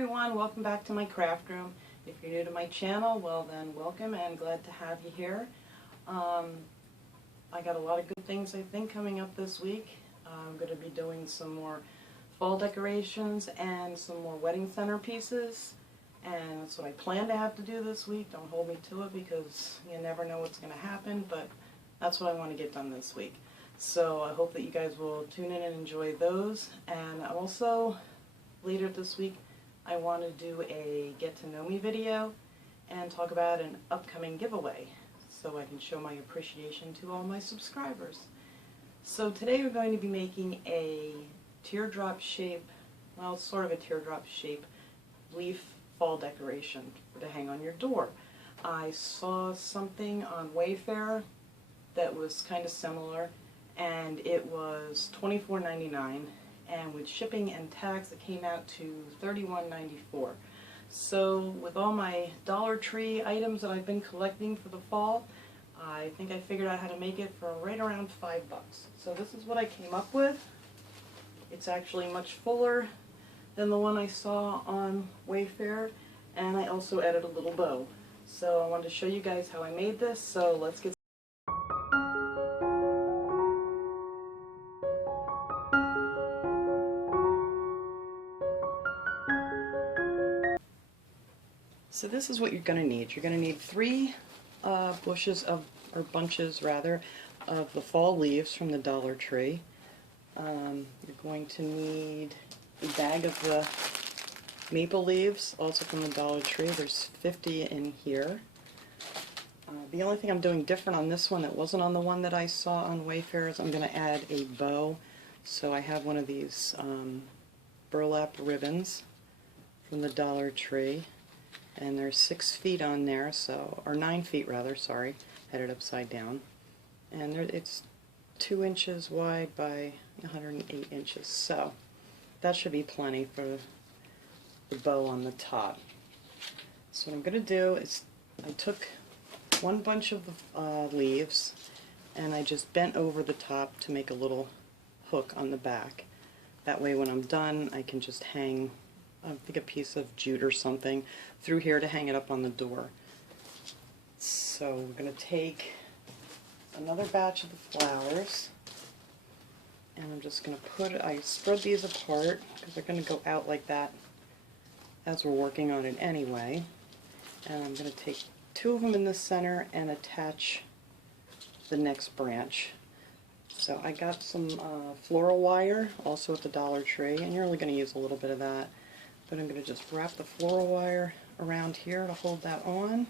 everyone, welcome back to my craft room. If you're new to my channel, well then welcome and glad to have you here. I got a lot of good things I think coming up this week. I'm going to be doing some more fall decorations and some more wedding centerpieces, and that's what I plan to have to do this week. Don't hold me to it because you never know what's going to happen, but that's what I want to get done this week. So I hope that you guys will tune in and enjoy those. And also later this week I want to do a get to know me video and talk about an upcoming giveaway so I can show my appreciation to all my subscribers. So today we're going to be making a teardrop shape, well, it's sort of a teardrop shape leaf fall decoration to hang on your door. I saw something on Wayfair that was kind of similar, and it was $24.99, and with shipping and tax it came out to $31.94. So with all my Dollar Tree items that I've been collecting for the fall, I think I figured out how to make it for right around $5. So this is what I came up with. It's actually much fuller than the one I saw on Wayfair, and I also added a little bow. So I wanted to show you guys how I made this, so let's get So this is what you're going to need. You're going to need 3 bunches rather, of the fall leaves from the Dollar Tree. You're going to need a bag of the maple leaves, also from the Dollar Tree. There's 50 in here. The only thing I'm doing different on this one that wasn't on the one that I saw on Wayfair is I'm going to add a bow. So I have one of these burlap ribbons from the Dollar Tree. And there's 6 feet on there, so, or 9 feet rather, sorry, had it upside down. And it's 2 inches wide by 108 inches, so that should be plenty for the bow on the top. So what I'm going to do is I took one bunch of the leaves and I just bent over the top to make a little hook on the back. That way when I'm done I can just hang I think a piece of jute or something through here to hang it up on the door. So we're going to take another batch of the flowers, and I'm just going to I spread these apart because they're going to go out like that as we're working on it anyway. And I'm going to take 2 of them in the center and attach the next branch. So I got some floral wire also at the Dollar Tree, and you're only going to use a little bit of that. But I'm going to just wrap the floral wire around here to hold that on.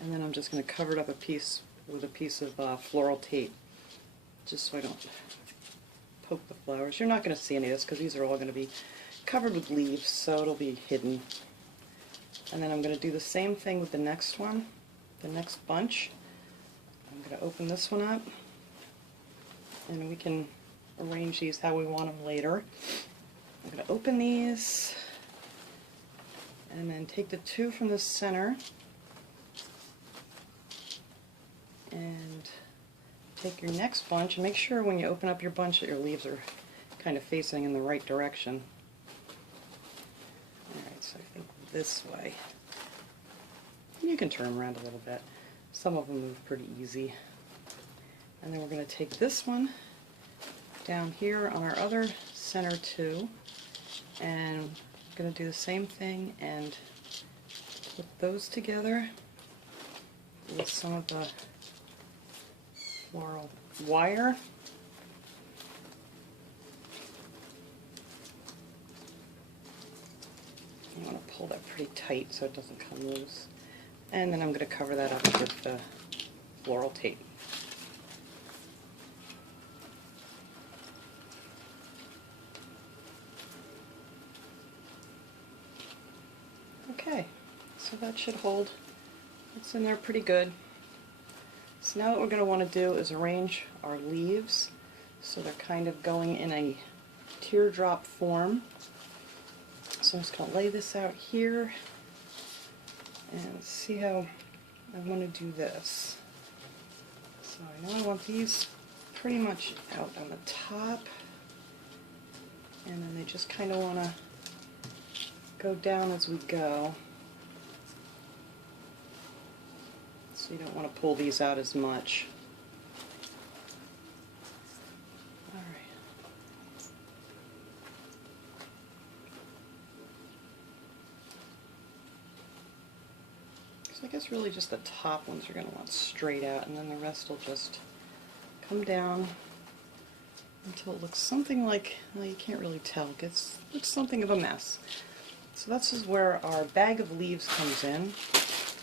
And then I'm just going to cover it up with a piece of floral tape, just so I don't poke the flowers. You're not going to see any of this because these are all going to be covered with leaves, so it'll be hidden. And then I'm going to do the same thing with the next one, the next bunch. I'm going to open this one up, and we can arrange these how we want them later. I'm going to open these, and then take the 2 from the center, and take your next bunch, and make sure when you open up your bunch that your leaves are kind of facing in the right direction. Alright, so I think this way. You can turn them around a little bit. Some of them move pretty easy. And then we're going to take this one down here on our other center too, and I'm going to do the same thing and put those together with some of the floral wire. You want to pull that pretty tight so it doesn't come loose. And then I'm going to cover that up with the floral tape. Okay, so that should hold. It's in there pretty good. So now what we're going to want to do is arrange our leaves so they're kind of going in a teardrop form. So I'm just going to lay this out here and see how I want to do this. So I know I want these pretty much out on the top, and then they just kind of want to go down as we go. So you don't want to pull these out as much. So I guess really just the top ones you're going to want straight out, and then the rest will just come down until it looks something like, well, you can't really tell, it looks something of a mess. So this is where our bag of leaves comes in.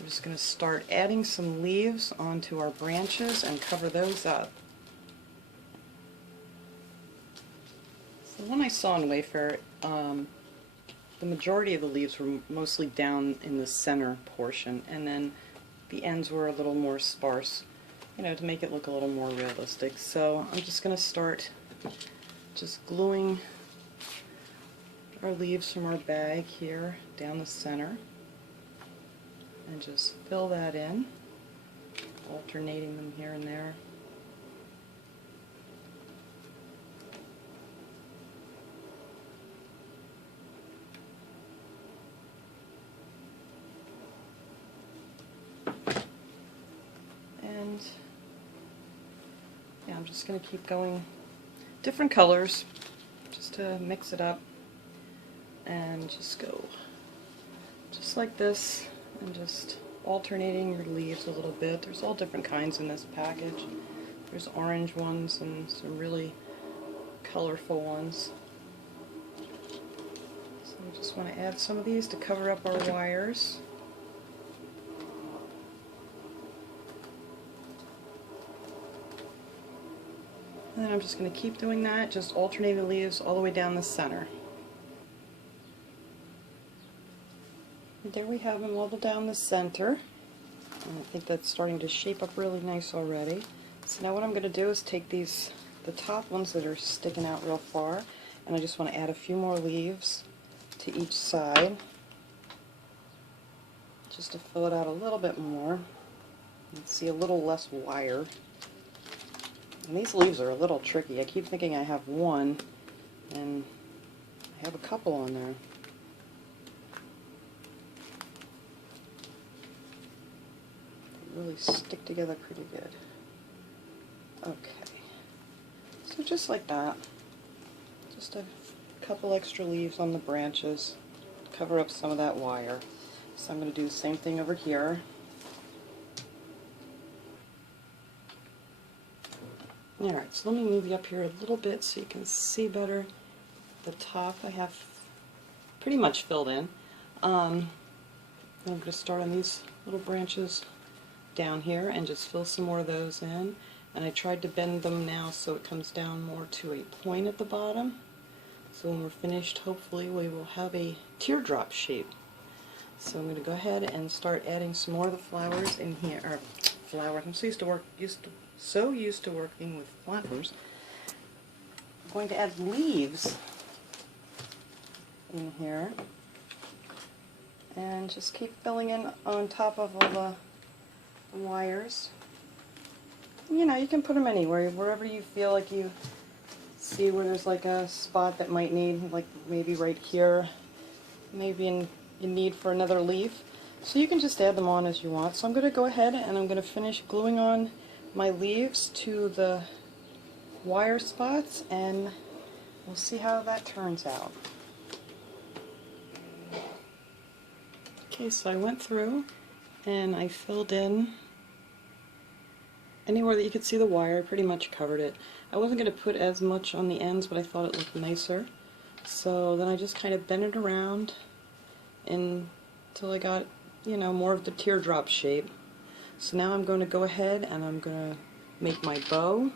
We're just going to start adding some leaves onto our branches and cover those up. So the one I saw in Wayfair, the majority of the leaves were mostly down in the center portion, and then the ends were a little more sparse, you know, to make it look a little more realistic. So I'm just going to start just gluing our leaves from our bag here down the center, and just fill that in, alternating them here and there. And yeah, I'm just going to keep going different colors just to mix it up, and just go just like this, and just alternating your leaves a little bit. There's all different kinds in this package. There's orange ones and some really colorful ones. So we just want to add some of these to cover up our wires. And then I'm just going to keep doing that, just alternating the leaves all the way down the center. And there we have them all down the center. And I think that's starting to shape up really nice already. So now what I'm going to do is take the top ones that are sticking out real far, and I just want to add a few more leaves to each side, just to fill it out a little bit more. You can see a little less wire. And these leaves are a little tricky. I keep thinking I have one, and I have a couple on there. They really stick together pretty good. Okay. So just like that. Just a couple extra leaves on the branches to cover up some of that wire. So I'm going to do the same thing over here. Alright, so let me move you up here a little bit so you can see better. The top I have pretty much filled in. I'm going to start on these little branches down here and just fill some more of those in. And I tried to bend them now so it comes down more to a point at the bottom. So when we're finished, hopefully we will have a teardrop shape. So I'm going to go ahead and start adding some more of the flowers in here. Or flowers. I'm so used to working with flowers. I'm going to add leaves in here, and just keep filling in on top of all the wires. You know, you can put them anywhere, wherever you feel like you see where there's like a spot that might need, like maybe right here, maybe in need for another leaf. So you can just add them on as you want. So I'm going to go ahead and I'm going to finish gluing on my leaves to the wire spots, and we'll see how that turns out. Okay, so I went through and I filled in anywhere that you could see the wire. I pretty much covered it. I wasn't going to put as much on the ends, but I thought it looked nicer. So then I just kind of bent it around until I got, you know, more of the teardrop shape. So now I'm going to go ahead and I'm going to make my bow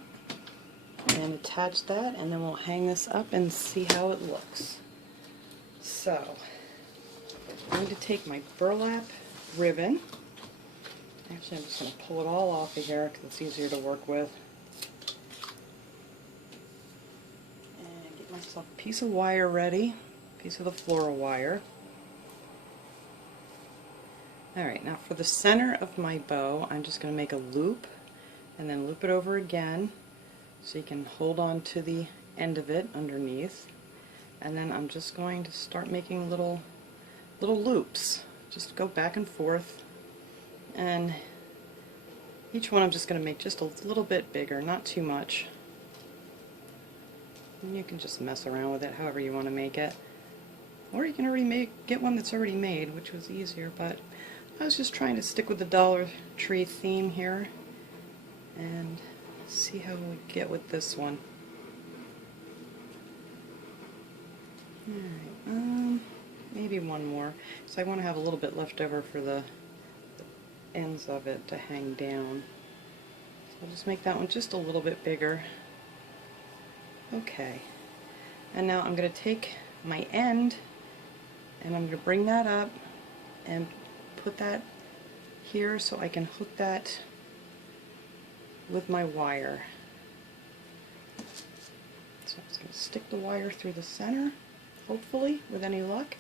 and attach that, and then we'll hang this up and see how it looks. So I'm going to take my burlap ribbon. Actually, I'm just going to pull it all off of here because it's easier to work with. And get myself a piece of wire ready, a piece of the floral wire. Alright, now for the center of my bow, I'm just going to make a loop, and then loop it over again so you can hold on to the end of it underneath. And then I'm just going to start making little loops. Just go back and forth, and each one I'm just going to make just a little bit bigger, not too much. And you can just mess around with it however you want to make it. Or you can already get one that's already made, which was easier, but I was just trying to stick with the Dollar Tree theme here and see how we get with this one. Alright, maybe one more. So I want to have a little bit left over for the ends of it to hang down. So I'll just make that one just a little bit bigger. Okay. And now I'm going to take my end and I'm going to bring that up and put that here so I can hook that with my wire. So I'm just going to stick the wire through the center, hopefully, with any luck.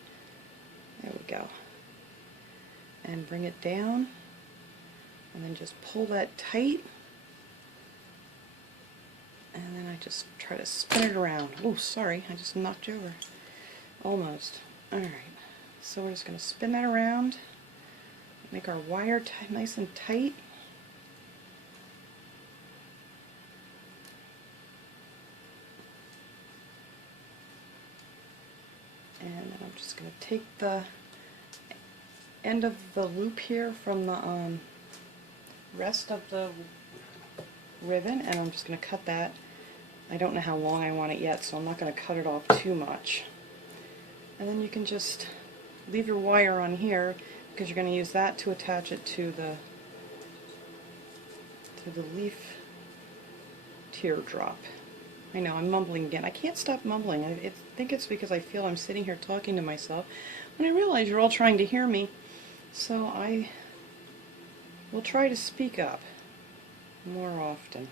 There we go. And bring it down, and then just pull that tight, and then I just try to spin it around. Oh, sorry, I just knocked you over. Almost. Alright, so we're just going to spin that around, make our wire nice and tight. And then I'm just going to take the end of the loop here from the rest of the ribbon, and I'm just going to cut that. I don't know how long I want it yet, so I'm not going to cut it off too much. And then you can just leave your wire on here because you're going to use that to attach it to the leaf teardrop. I know, I'm mumbling again. I can't stop mumbling. I think it's because I feel I'm sitting here talking to myself when I realize you're all trying to hear me. So I will try to speak up more often.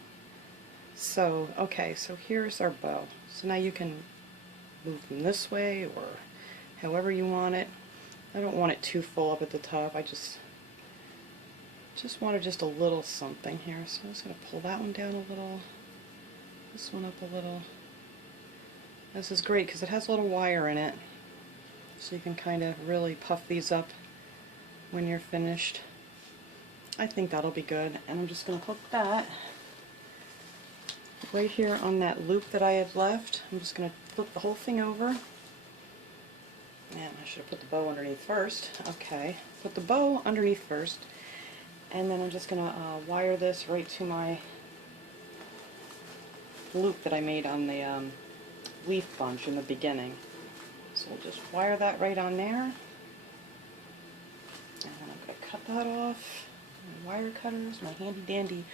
So, okay, so here's our bow. So now you can move them this way or however you want it. I don't want it too full up at the top. I just wanted just a little something here. So I'm just going to pull that one down a little. This one up a little. This is great because it has a little wire in it, so you can kind of really puff these up when you're finished. I think that'll be good, and I'm just going to hook that right here on that loop that I had left. I'm just going to flip the whole thing over. Man, I should have put the bow underneath first. Okay, put the bow underneath first, and then I'm just going to wire this right to my loop that I made on the leaf bunch in the beginning. So we'll just wire that right on there, and then I'm going to cut that off. My wire cutters, my handy dandy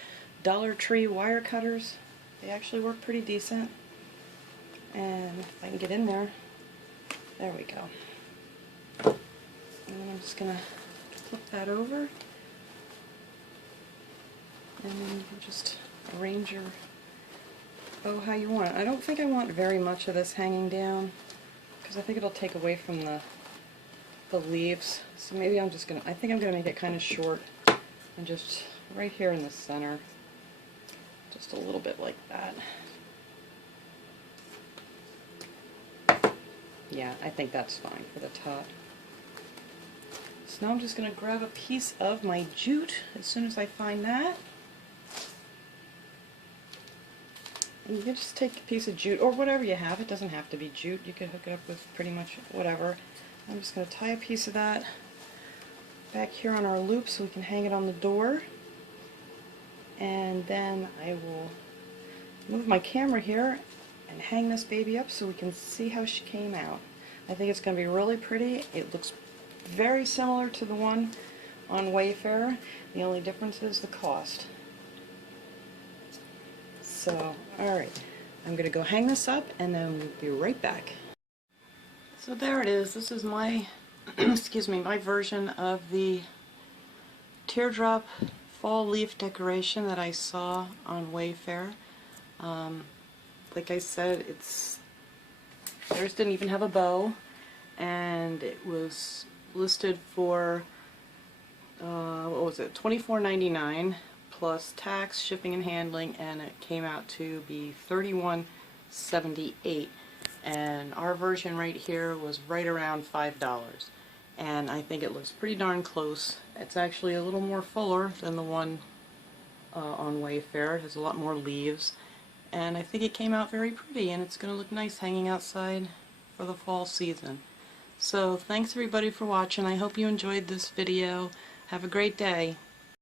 Dollar Tree wire cutters, they actually work pretty decent. And if I can get in there, there we go. And then I'm just going to flip that over, and then you can just arrange your bow how you want. I don't think I want very much of this hanging down because I think it'll take away from the leaves. So maybe I think I'm gonna make it kind of short and just right here in the center, just a little bit like that. Yeah, I think that's fine for the top. So now I'm just gonna grab a piece of my jute as soon as I find that. And you can just take a piece of jute, or whatever you have. It doesn't have to be jute. You can hook it up with pretty much whatever. I'm just going to tie a piece of that back here on our loop so we can hang it on the door. And then I will move my camera here and hang this baby up so we can see how she came out. I think it's going to be really pretty. It looks very similar to the one on Wayfair. The only difference is the cost. So, alright, I'm going to go hang this up and then we'll be right back. So there it is. This is my, excuse me, my version of the teardrop fall leaf decoration that I saw on Wayfair. Like I said, theirs didn't even have a bow, and it was listed for, what was it, $24.99, plus tax, shipping and handling, and it came out to be $31.78. And our version right here was right around $5. And I think it looks pretty darn close. It's actually a little more fuller than the one on Wayfair. It has a lot more leaves. And I think it came out very pretty, and it's going to look nice hanging outside for the fall season. So thanks everybody for watching. I hope you enjoyed this video. Have a great day.